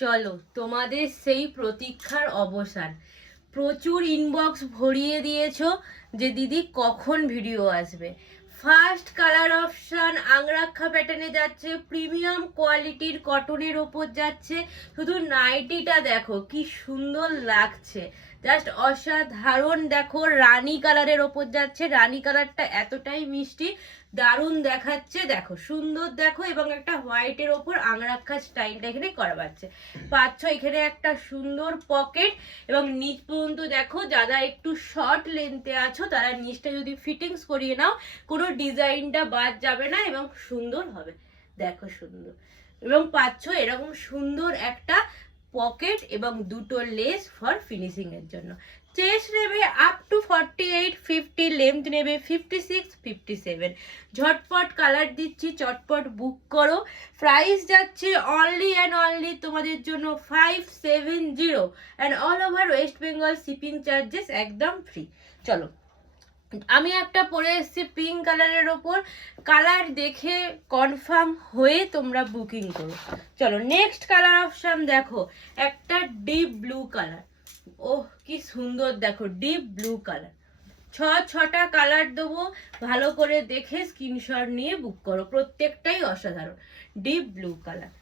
চলো তোমাদের সেই প্রতীক্ষার অবসান। প্রচুর ইনবক্স ভরিয়ে দিয়েছো যে দিদি কখন ভিডিও আসবে। ফার্স্ট কালার অপশন আংরাক্ষা প্যাটার্নে যাচ্ছে, প্রিমিয়াম কোয়ালিটির কটনের ওপর যাচ্ছে। শুধু নাইটিটা দেখো কি সুন্দর লাগছে, জাস্ট অসাধারণ। দেখো রানী কালারের ওপর যাচ্ছে, রানী কালারটা এতটাই মিষ্টি, দারুণ দেখাচ্ছে। দেখো সুন্দর দেখো, এবং একটা হোয়াইটের ওপর আংরাক্ষা স্টাইলটা এখানে করা পাচ্ছে। পাচ্ছ এখানে একটা সুন্দর পকেট, এবং নিচ পর্যন্ত দেখো যারা একটু শর্ট লেন্থে আছো তারা নিচটা যদি ফিটিংস করিয়ে নাও কোনো ডিজাইনটা বাদ যাবে না এবং সুন্দর হবে। দেখো সুন্দর, এবং পাচ্ছ এরকম সুন্দর একটা পকেট এবং দুটো লেস ফর ফিনিশিং এর জন্য। চেস্ট নেবে আপ টু 48-50, লেন্থ নেবে 56-57। ঝটপট কালার দিচ্ছি, চটপট বুক করো। প্রাইস যাচ্ছে অনলি অ্যান্ড অনলি তোমাদের জন্য 570, and all over West Bengal shipping charges একদম ফ্রি। চলো, আমি একটা পরে এসেছি পিঙ্ক কালারের ওপর, কালার দেখে কনফার্ম হয়ে তোমরা বুকিং করো। চলো নেক্সট কালার অপশন দেখো, একটা ডিপ ব্লু কালার। ওহ কি সুন্দর, দেখো ডিপ ব্লু কালার। ছটা কালার দেবো, ভালো করে দেখে স্ক্রিনশট নিয়ে বুক করো, প্রত্যেকটাই অসাধারণ। Deep blue colour.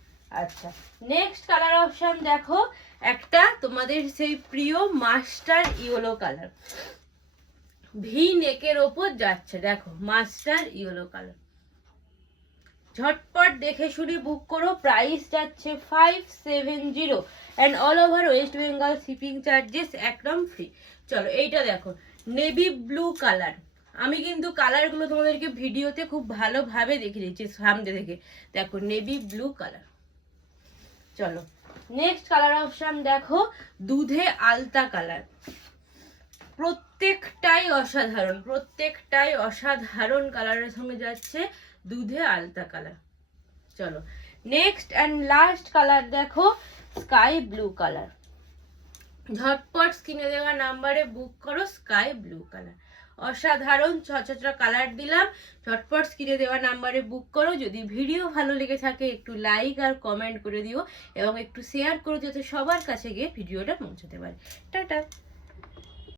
আচ্ছা, নেক্সট কালার অপশন দেখো, একটা তোমাদের সেই প্রিয় মাস্টার ইয়েলো কালার, ভি নেকের ওপর যাচ্ছে। দেখো মাস্টার ইয়েলো কালার, ঝটপট দেখে শুনে বুক করো। প্রাইস যাচ্ছে 570, and all over West Bengal shipping charges একদম ফ্রি। চলো এইটা দেখো, নেভি ব্লু কালার। আমি কিন্তু কালারগুলো তোমাদেরকে ভিডিওতে খুব ভালোভাবে দেখিয়ে দিচ্ছি সামনে থেকে। দেখো নেভি ব্লু কালার। চলো নেক্সট কালার অপশন দেখো, দুধে আলতা কালার। প্রত্যেকটাই অসাধারণ, প্রত্যেকটাই অসাধারণ কালারের সঙ্গে যাচ্ছে, দুধে আলতা কালার। চলো নেক্সট অ্যান্ড লাস্ট কালার দেখো, স্কাই ব্লু কালার। ঝটপট স্ক্রিনে দেওয়া নাম্বারে বুক করো, স্কাই ব্লু কালার। অসাধারণ ছটা কালার দিলাম, ঝটপট স্ক্রিনে দেওয়া নাম্বারে বুক করো। যদি ভিডিও ভালো লেগে থাকে একটু লাইক আর কমেন্ট করে দিও, এবং একটু শেয়ার করো যাতে সবার কাছে গিয়ে ভিডিওটা পৌঁছাতে পারে। টাটা।